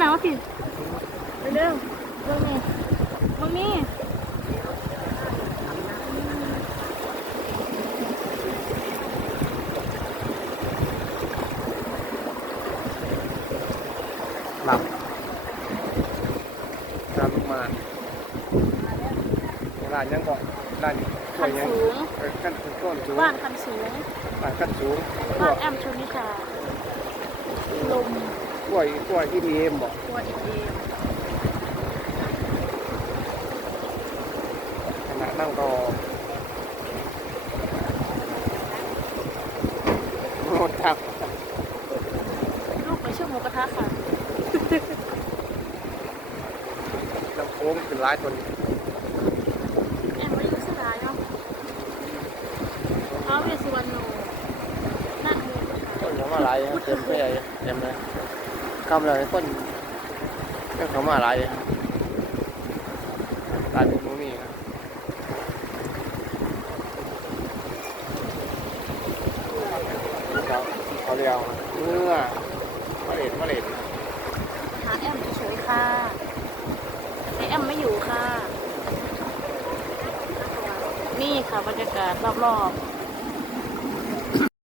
หนาวสิเร็วเร็วนี่มึงนี่หลับตามลงมาร้านยังก่อนร้านกล้คัวยนยังสูงเออขั้นสูงต้นสูงบ้านคันสูงบ้านขั้นสูงกล้บ้าวนยแอมชนิชาลม กล้วยกล้วยที่ดีเอ็มบอกตัวอีกเดียวขณะนั่งรอหมดครับลูกไปชื่อหมูกระทะค่ะลำโค้งขึ้นร้ายตัวนี้แอมไม่รู้สลายเนาะท้าวเวสสุวรรณโนนั่นหมูกระทะต้นเขามาหลายเต็มไปเต็ม เลยคำเลยต้นต้นเขามาหลายร้านนี้มันมีครับเขาเขาเรียกเนื้อมะเร็ดมะเร็ดหาแอมเฉยๆค่ะแต่แอมไม่อยู่ค่ะ นี่ค่ะบรรยากาศรอบๆ